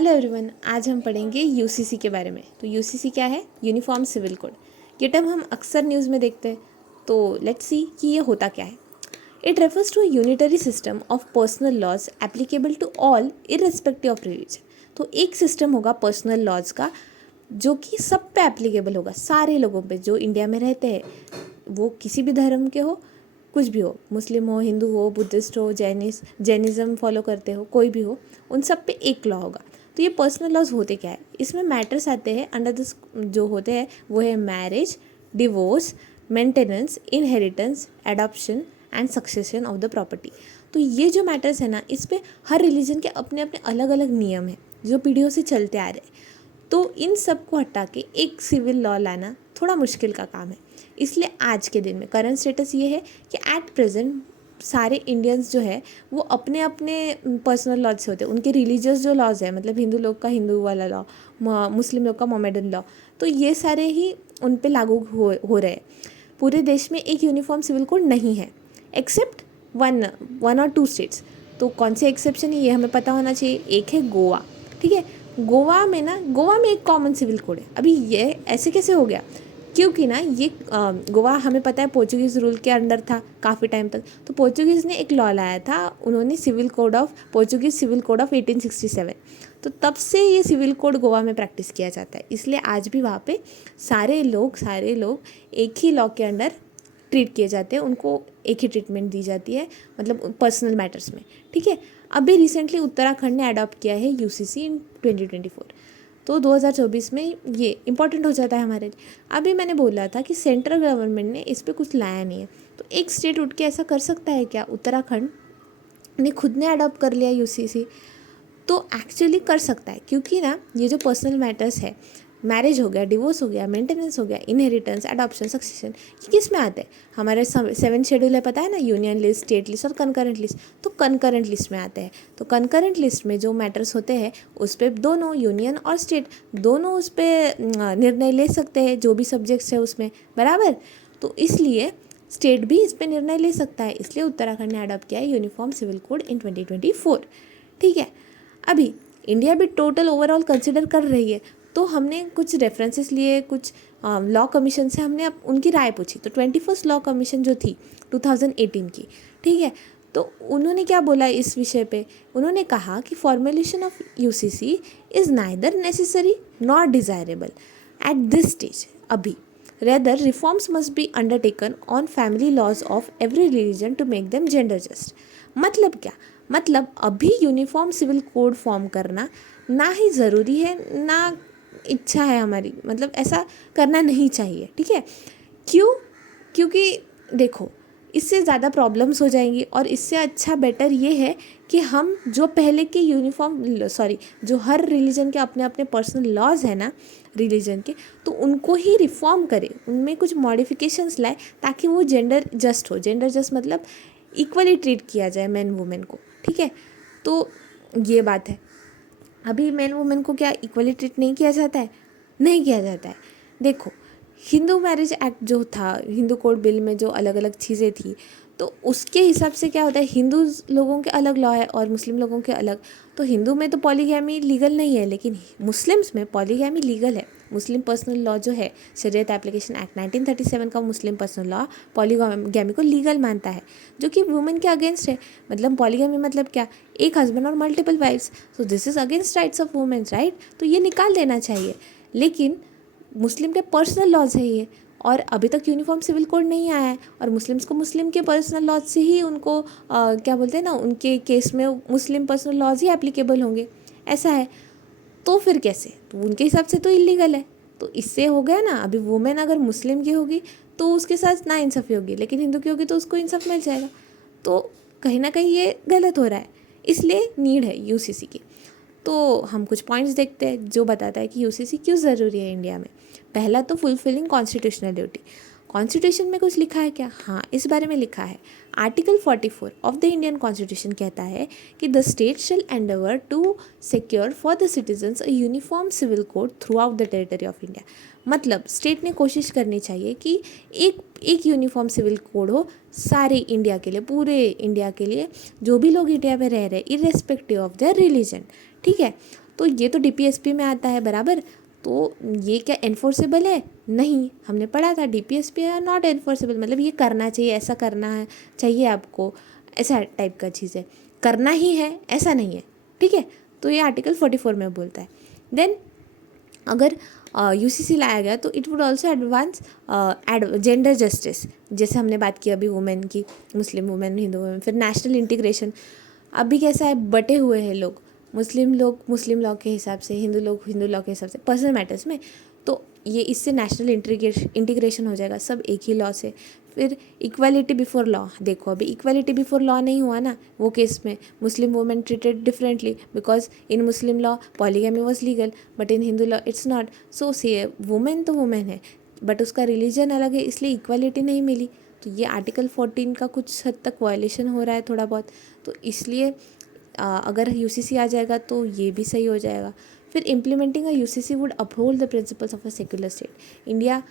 Hello everyone, आज हम पढ़ेंगे यूसीसी के बारे में। तो यूसीसी क्या है? Uniform civil code. ये टर्म हम अक्सर न्यूज़ में देखते हैं। तो लेट्स सी कि ये होता क्या है। It refers to unitary system of personal laws applicable to all irrespective of religion. तो एक सिस्टम होगा पर्सनल लॉज का जो कि सब पे एप्लीकेबल होगा, सारे लोगों पे जो इंडिया में रहते हैं, वो किसी भी धर्म के हो, कुछ भी हो, मुस्लिम हो, हिंदू हो, बुद्धिस्ट हो, जैनिज़्म फॉलो करते हो, कोई भी हो, उन सब पे एक लॉ होगा। तो ये पर्सनल लॉज होते क्या है? इसमें मैटर्स आते हैं अंडर दिस, जो होते हैं वो है marriage, divorce, maintenance, inheritance, adoption and succession of the property. तो ये जो मैटर्स है ना, इस पे हर रिलीजन के अपने अपने अलग अलग नियम हैं जो पीढ़ियों से चलते आ रहे हैं। तो इन सब को हटा के एक सिविल लॉ लाना थोड़ा मुश्किल का काम है। इसलिए आज के दिन में करंट स्टेटस ये है कि एट प्रेजेंट सारे इंडियंस जो है वो अपने अपने पर्सनल लॉज से होते हैं। उनके रिलीजियस जो लॉज है, मतलब हिंदू लोग का हिंदू वाला लॉ, मुस्लिम लोग का मोमेडन लॉ, तो ये सारे ही उन पे लागू हो रहे हैं। पूरे देश में एक यूनिफॉर्म सिविल कोड नहीं है एक्सेप्ट वन और टू स्टेट्स। तो कौन से एक्सेप्शन है ये हमें पता होना चाहिए। एक है गोवा, ठीक है। गोवा में एक कॉमन सिविल कोड है। अभी ये ऐसे कैसे हो गया? क्योंकि ना ये गोवा हमें पता है पोर्चुगीज़ रूल के अंडर था काफ़ी टाइम तक। तो पोर्चुगीज़ ने एक लॉ लाया था, उन्होंने पोर्चुगीज़ सिविल कोड ऑफ 1867। तो तब से ये सिविल कोड गोवा में प्रैक्टिस किया जाता है। इसलिए आज भी वहाँ पे सारे लोग एक ही लॉ के अंडर ट्रीट किए जाते हैं, उनको एक ही ट्रीटमेंट दी जाती है, मतलब पर्सनल मैटर्स में, ठीक है। अभी रिसेंटली उत्तराखंड ने अडॉप्ट किया है यूसीसी इन 2024। तो 2024 में ये इम्पॉर्टेंट हो जाता है हमारे लिए। अभी मैंने बोला था कि सेंट्रल गवर्नमेंट ने इस पर कुछ लाया नहीं है, तो एक स्टेट उठ के ऐसा कर सकता है क्या? उत्तराखंड ने खुद ने अडॉप्ट कर लिया यूसीसी, तो एक्चुअली कर सकता है। क्योंकि ना ये जो पर्सनल मैटर्स है, मैरिज हो गया, डिवोर्स हो गया, मेंटेनेंस हो गया, इनहेरिटेंस, एडॉप्शन, सक्सेशन, ये किस में आते हैं? हमारे 7 शेड्यूल है, पता है ना, यूनियन लिस्ट, स्टेट लिस्ट और कंकरेंट लिस्ट। तो कंकरेंट लिस्ट में आते हैं। तो कंकरेंट लिस्ट में जो मैटर्स होते हैं उस पर दोनों यूनियन और स्टेट दोनों उस पर निर्णय ले सकते हैं, जो भी सब्जेक्ट्स है उसमें, बराबर। तो इसलिए स्टेट भी इस पर निर्णय ले सकता है। इसलिए उत्तराखंड ने अडॉप्ट किया है यूनिफॉर्म सिविल कोड इन 2024, ठीक है। अभी इंडिया भी टोटल ओवरऑल कंसिडर कर रही है, तो हमने कुछ रेफरेंसेस लिए, कुछ लॉ कमीशन से हमने उनकी राय पूछी। तो 21st लॉ कमीशन जो थी 2018 की, ठीक है, तो उन्होंने क्या बोला इस विषय पे? उन्होंने कहा कि formulation of UCC is neither necessary not desirable at this stage अभी। Rather reforms must be undertaken on family laws of every religion to make them gender just. मतलब क्या? मतलब अभी यूनिफॉर्म सिविल कोड फॉर्म करना ना ही ज़रूरी है ना इच्छा है हमारी, मतलब ऐसा करना नहीं चाहिए, ठीक है। क्यों? क्योंकि देखो, इससे ज़्यादा प्रॉब्लम्स हो जाएंगी, और इससे अच्छा बेटर ये है कि हम जो पहले के जो हर रिलीजन के अपने अपने पर्सनल लॉज है ना रिलीजन के, तो उनको ही रिफॉर्म करें, उनमें कुछ मॉडिफिकेशंस लाए, ताकि वो जेंडर जस्ट हो। जेंडर जस्ट मतलब इक्वली ट्रीट किया जाए मैन वुमेन को, ठीक है। तो ये बात है। अभी मैन वुमेन को क्या इक्वली ट्रीट नहीं किया जाता है? नहीं किया जाता है। देखो, हिंदू मैरिज एक्ट जो था, हिंदू कोड बिल में जो अलग अलग चीज़ें थी, तो उसके हिसाब से क्या होता है, हिंदू लोगों के अलग लॉ है और मुस्लिम लोगों के अलग। तो हिंदू में तो पॉलीगैमी लीगल नहीं है, लेकिन मुस्लिम्स में पॉलीगैमी लीगल है। मुस्लिम पर्सनल लॉ जो है, शरीयत एप्लीकेशन एक्ट 1937 का मुस्लिम पर्सनल लॉ पॉलीगैमी को लीगल मानता है, जो कि वुमेन के अगेंस्ट है। मतलब पॉलीगैमी मतलब क्या? एक हस्बैंड और multiple wifes. So this is against rights of womens, right. तो ये निकाल देना चाहिए। लेकिन मुस्लिम के पर्सनल लॉज है ये, और अभी तक यूनिफॉर्म सिविल कोड नहीं आया है, और मुस्लिम्स को मुस्लिम के पर्सनल लॉज से ही उनको क्या बोलते हैं ना, उनके केस में मुस्लिम पर्सनल लॉज ही एप्लीकेबल होंगे, ऐसा है। तो फिर कैसे? तो उनके हिसाब से तो इलीगल है। तो इससे हो गया ना, अभी वुमेन अगर मुस्लिम की होगी तो उसके साथ ना इंसाफ़ी होगी, लेकिन हिंदू की होगी तो उसको इंसाफ मिल जाएगा। तो कहीं ना कहीं ये गलत हो रहा है, इसलिए नीड है यूसीसी की। तो हम कुछ पॉइंट्स देखते हैं जो बताता है कि यूसीसी क्यों ज़रूरी है इंडिया में। पहला तो फुलफिलिंग कॉन्स्टिट्यूशनल ड्यूटी। कॉन्स्टिट्यूशन में कुछ लिखा है क्या? हाँ, इस बारे में लिखा है। Article 44 of the Indian constitution कहता है कि the state shall endeavour to secure for the citizens a uniform civil code throughout the territory of India. मतलब स्टेट ने कोशिश करनी चाहिए कि एक यूनिफॉर्म सिविल कोड हो सारे इंडिया के लिए, पूरे इंडिया के लिए, जो भी लोग इंडिया में रह रहे हैं, इर्रेस्पेक्टिव ऑफ देयर रिलीजन, ठीक है। तो ये तो DPSP में आता है बराबर। तो ये क्या एनफोर्सेबल है? नहीं, हमने पढ़ा था DPSP है नॉट एनफोर्सेबल, मतलब ये करना चाहिए, ऐसा करना है चाहिए आपको, ऐसा टाइप का चीज़ है, करना ही है ऐसा नहीं है, ठीक है। तो ये आर्टिकल 44 में बोलता है। देन अगर UCC लाया गया तो it would also advance gender justice, जैसे हमने बात की अभी वुमेन की, मुस्लिम वुमेन, हिंदू वुमेन, फिर नेशनल इंटीग्रेशन। अभी कैसा है, बटे हुए हैं लोग लोग मुस्लिम लॉ के हिसाब से, हिंदू लोग हिंदू लॉ के हिसाब से, पर्सनल मैटर्स में। तो ये इससे नेशनल इंटीग्रेशन हो जाएगा, सब एक ही लॉ से। फिर इक्वालिटी बिफोर लॉ, देखो अभी इक्वालिटी बिफोर लॉ नहीं हुआ ना वो केस में, Muslim women treated differently because in Muslim law polygamy was legal but in Hindu law it's not. So से वुमेन तो वुमेन है बट उसका रिलीजन अलग है, इसलिए इक्वालिटी नहीं मिली। तो ये आर्टिकल 14 का कुछ हद तक वायलेशन हो रहा है थोड़ा बहुत। तो इसलिए अगर UCC आ जाएगा तो ये भी सही हो जाएगा। फिर implementing a UCC would uphold the principles of a secular state. India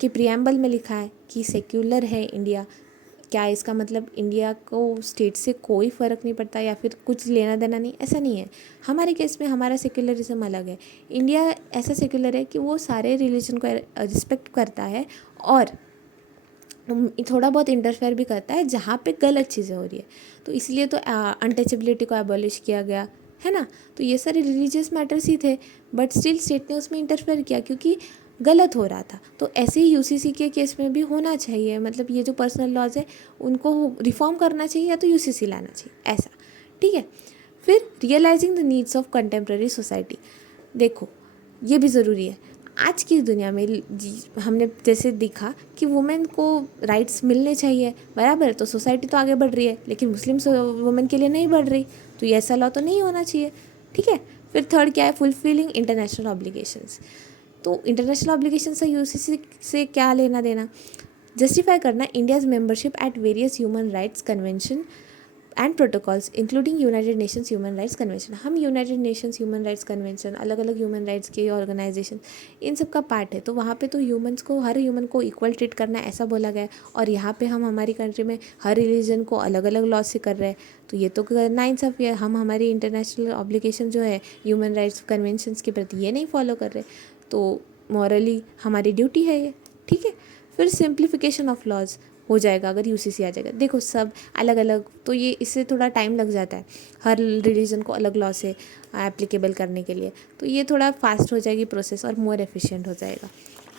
के प्रियम्बल में लिखा है कि सेक्युलर है इंडिया। क्या इसका मतलब इंडिया को स्टेट से कोई फ़र्क नहीं पड़ता या फिर कुछ लेना देना नहीं? ऐसा नहीं है। हमारे केस में हमारा सेक्युलरिज्म अलग है। इंडिया ऐसा सेक्युलर है कि वो सारे रिलीजन को रिस्पेक्ट करता है और थोड़ा बहुत इंटरफेयर भी करता है जहाँ पे गलत चीज़ें हो रही है। तो इसलिए तो अनटचेबिलिटी को एबॉलिश किया गया है ना। तो ये सारे रिलीजियस मैटर्स ही थे बट स्टिल स्टेट ने उसमें इंटरफेयर किया क्योंकि गलत हो रहा था। तो ऐसे ही UCC के केस में भी होना चाहिए, मतलब ये जो पर्सनल लॉज है उनको रिफॉर्म करना चाहिए या तो UCC लाना चाहिए, ऐसा, ठीक है। फिर realising the needs of contemporary society, देखो ये भी ज़रूरी है। आज की दुनिया में हमने जैसे देखा कि वुमेन को राइट्स मिलने चाहिए बराबर, तो सोसाइटी तो आगे बढ़ रही है लेकिन मुस्लिम वुमेन के लिए नहीं बढ़ रही, तो ये ऐसा लॉ तो नहीं होना चाहिए, ठीक है। फिर थर्ड क्या है, फुलफिलिंग इंटरनेशनल ऑब्लिगेशंस। तो इंटरनेशनल ऑब्लिगेशन से UCC से क्या लेना देना? जस्टिफाई करना India's membership at various human rights convention and protocols including United Nations human rights convention. हम United Nations human rights convention, अलग अलग ह्यूमन राइट्स के ऑर्गेनाइजेशन, इन सब का पार्ट है। तो वहाँ पे तो ह्यूमंस को, हर ह्यूमन को इक्वल ट्रीट करना ऐसा बोला गया है। और यहाँ पे हम हमारी कंट्री में हर रिलीजन को अलग अलग लॉ से कर रहे हैं, तो ये तो नाइंसाफ़ी है। हम हमारी इंटरनेशनल ऑब्लिगेशन जो है ह्यूमन राइट्स कन्वेंशंस के प्रति ये नहीं फॉलो कर रहे, तो मॉरली हमारी ड्यूटी है ये, ठीक है। फिर सिंप्लीफिकेशन ऑफ लॉज हो जाएगा अगर UCC आ जाएगा। देखो सब अलग अलग, तो ये इससे थोड़ा टाइम लग जाता है हर रिलीजन को अलग लॉ से एप्लीकेबल करने के लिए, तो ये थोड़ा फास्ट हो जाएगी प्रोसेस और मोर एफिशिएंट हो जाएगा,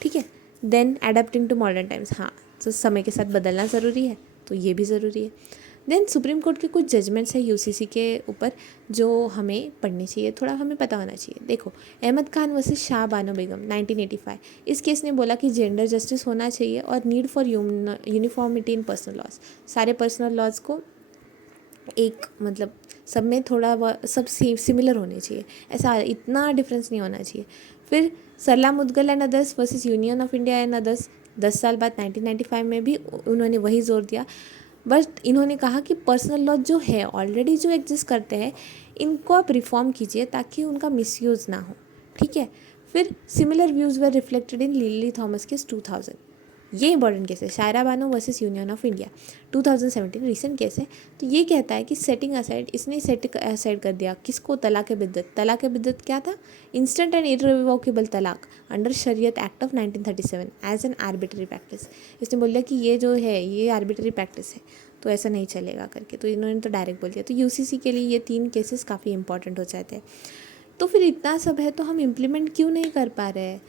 ठीक है। Then adapting to modern times, हाँ तो समय के साथ बदलना ज़रूरी है, तो ये भी ज़रूरी है। देन सुप्रीम कोर्ट के कुछ जजमेंट्स है UCC के ऊपर जो हमें पढ़नी चाहिए, थोड़ा हमें पता होना चाहिए। देखो अहमद खान वर्सेस शाह बानो बेगम 1985, इस केस ने बोला कि जेंडर जस्टिस होना चाहिए और need for uniformity in personal laws. सारे पर्सनल लॉज को एक मतलब सब में थोड़ा सब सिमिलर होने चाहिए, ऐसा इतना डिफरेंस नहीं होना चाहिए। फिर Sarla Mudgal and others versus Union of India and others 10 साल बाद 1995 में भी उन्होंने वही जोर दिया, बट इन्होंने कहा कि पर्सनल लॉ जो है ऑलरेडी जो एग्जिस्ट करते हैं इनको आप रिफॉर्म कीजिए ताकि उनका मिसयूज़ ना हो, ठीक है। फिर similar views were reflected in Lily Thomas case 2000, ये इंपॉर्टेंट केस है, Shayara Bano versus Union of India 2017 recent case है। तो ये कहता है कि सेटिंग असाइड, इसने सेट असाइड कर दिया किसको, तलाक बिद्दत। तलाक बिद्दत क्या था? इंस्टेंट एंड इररिवोकेबल तलाक अंडर शरीयत Act of 1937 as an arbitrary practice. इसने बोल दिया कि ये जो है ये आर्बिट्री प्रैक्टिस है तो ऐसा नहीं चलेगा करके, तो इन्होंने तो डायरेक्ट बोल दिया। तो UCC के लिए ये 3 केसेस काफ़ी इंपॉर्टेंट हो जाते हैं। तो फिर इतना सब है तो हम इम्प्लीमेंट क्यों नहीं कर पा रहे हैं?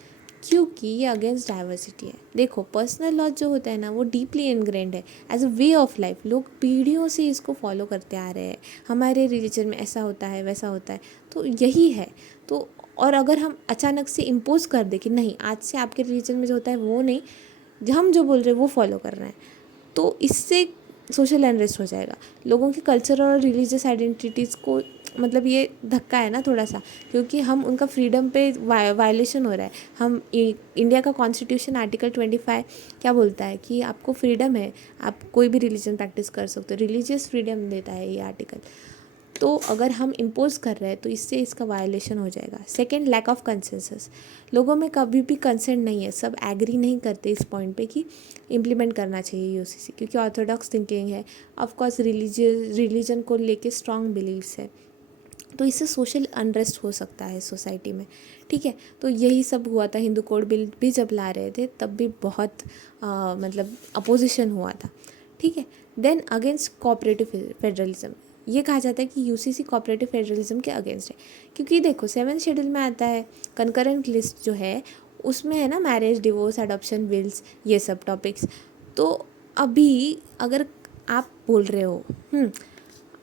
क्योंकि ये अगेंस्ट डाइवर्सिटी है। देखो पर्सनल लॉ जो होता है ना वो डीपली इनग्रेंड है as a way of life, लोग पीढ़ियों से इसको फॉलो करते आ रहे हैं। हमारे रिलीजन में ऐसा होता है वैसा होता है, तो यही है। तो और अगर हम अचानक से इम्पोज कर दे कि नहीं आज से आपके रिलीजन में जो होता है वो नहीं, हम जो बोल रहे हैं वो फॉलो कर रहे हैं, तो इससे सोशल अनरेस्ट हो जाएगा। लोगों की कल्चरल और रिलीजियस आइडेंटिटीज़ को मतलब ये धक्का है ना थोड़ा सा, क्योंकि हम उनका फ्रीडम पे वायलेशन हो रहा है। हम इंडिया का कॉन्स्टिट्यूशन आर्टिकल 25 क्या बोलता है कि आपको फ्रीडम है, आप कोई भी रिलीजन प्रैक्टिस कर सकते हो, रिलीजियस फ्रीडम देता है ये आर्टिकल। तो अगर हम इम्पोज कर रहे हैं तो इससे इसका वायलेशन हो जाएगा। सेकेंड, लैक ऑफ कंसेंसस, लोगों में कभी भी कंसेंट नहीं है, सब एग्री नहीं करते इस पॉइंट पे कि इम्प्लीमेंट करना चाहिए UCC, क्योंकि ऑर्थोडॉक्स थिंकिंग है, ऑफकोर्स रिलीजन को लेके स्ट्रॉन्ग बिलीव्स है। तो इससे सोशल अनरेस्ट हो सकता है सोसाइटी में, ठीक है। तो यही सब हुआ था, हिंदू कोड बिल भी जब ला रहे थे तब भी बहुत मतलब अपोजिशन हुआ था, ठीक है। देन अगेंस्ट कोऑपरेटिव फेडरलिज्म, ये कहा जाता है कि यूसीसी कोऑपरेटिव फेडरलिज्म के अगेंस्ट है, क्योंकि देखो 7th शेड्यूल में आता है कंकरेंट लिस्ट जो है उसमें है ना मैरिज, डिवोर्स, अडॉप्शन, विल्स, ये सब टॉपिक्स। तो अभी अगर आप बोल रहे हो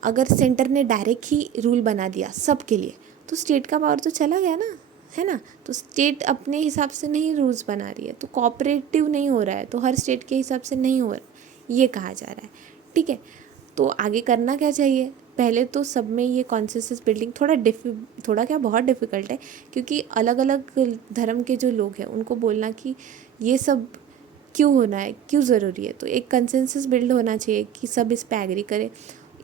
अगर सेंटर ने डायरेक्ट ही रूल बना दिया सबके लिए तो स्टेट का पावर तो चला गया ना, है ना। तो स्टेट अपने हिसाब से नहीं रूल्स बना रही है, तो कोऑपरेटिव नहीं हो रहा है, तो हर स्टेट के हिसाब से नहीं हो रहा, ये कहा जा रहा है, ठीक है। तो आगे करना क्या चाहिए, पहले तो सब में ये कॉन्सेंसस बिल्डिंग थोड़ा क्या बहुत डिफ़िकल्ट है, क्योंकि अलग अलग धर्म के जो लोग हैं उनको बोलना कि ये सब क्यों होना है, क्यों ज़रूरी है। तो एक कंसेंसस बिल्ड होना चाहिए कि सब इस पे एग्री करें।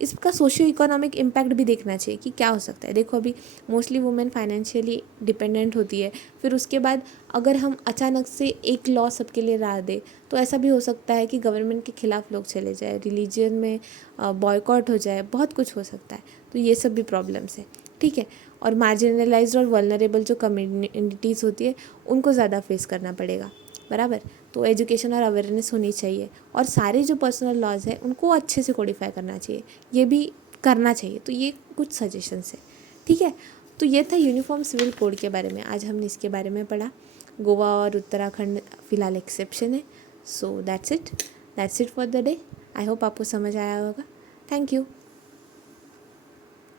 इसका सोशियो इकोनॉमिक इम्पैक्ट भी देखना चाहिए कि क्या हो सकता है। देखो अभी मोस्टली वुमेन फाइनेंशियली डिपेंडेंट होती है, फिर उसके बाद अगर हम अचानक से एक लॉ सबके लिए ला दे तो ऐसा भी हो सकता है कि गवर्नमेंट के खिलाफ लोग चले जाए, रिलीजन में बॉयकॉट हो जाए, बहुत कुछ हो सकता है। तो ये सब भी प्रॉब्लम्स है, ठीक है। और मार्जिनलाइज्ड और वल्नरेबल जो कम्युनिटीज़ होती है उनको ज़्यादा फेस करना पड़ेगा, बराबर। तो एजुकेशन और अवेयरनेस होनी चाहिए, और सारे जो पर्सनल लॉज हैं उनको अच्छे से कोडिफाई करना चाहिए, ये भी करना चाहिए। तो ये कुछ सजेशंस है, ठीक है। तो ये था यूनिफॉर्म सिविल कोड के बारे में, आज हमने इसके बारे में पढ़ा। गोवा और उत्तराखंड फ़िलहाल एक्सेप्शन है। So that's it for the day. I hope आपको समझ आया होगा। Thank you.